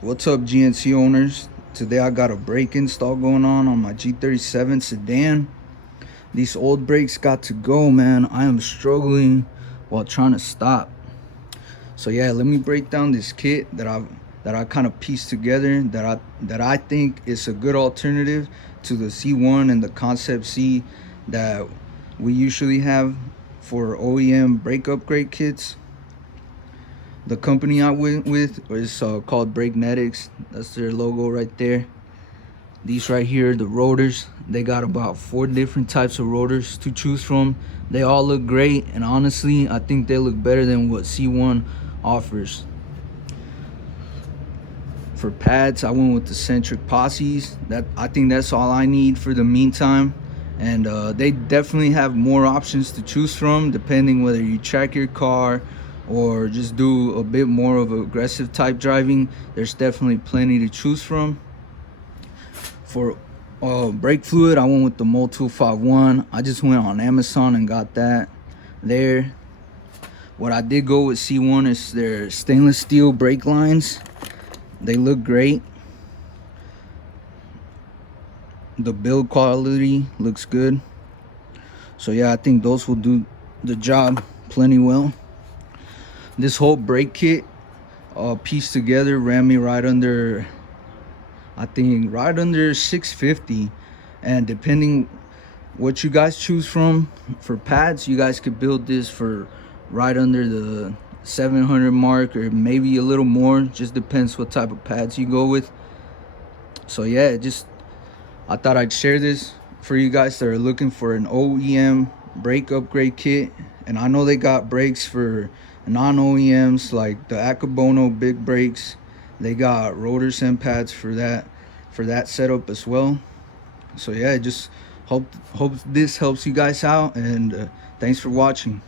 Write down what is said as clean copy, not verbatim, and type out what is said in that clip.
What's up, GNC owners? Today I got a brake install going on my G37 sedan. These old brakes got to go, man. I am struggling while trying to stop. So yeah, let me break down this kit that I kind of pieced together that I think is a good alternative to the C1 and the Concept C that we usually have for OEM brake upgrade kits. The company I went with is called Brakenetics. That's their logo right there. These right here, the rotors, they got about 4 different types of rotors to choose from. They all look great, and honestly, I think they look better than what C1 offers. For pads, I went with the centric posses. I think that's all I need for the meantime. And they definitely have more options to choose from, depending whether you track your car or just do a bit more of aggressive type driving. There's definitely plenty to choose from. For brake fluid, I went with the Mol 251. I just went on Amazon and got that there. What I did go with C1 is their stainless steel brake lines. They look great. The build quality looks good. So yeah, I think those will do the job plenty well. This whole brake kit pieced together ran me right under, I think right under 650. And depending what you guys choose from for pads, you guys could build this for right under the 700 mark, or maybe a little more. Just depends what type of pads you go with. So yeah, I thought I'd share this for you guys that are looking for an OEM brake upgrade kit. And I know they got brakes for non-OEMs like the Akabono big brakes. They got rotors and pads for that setup as well. So yeah, just hope this helps you guys out, and thanks for watching.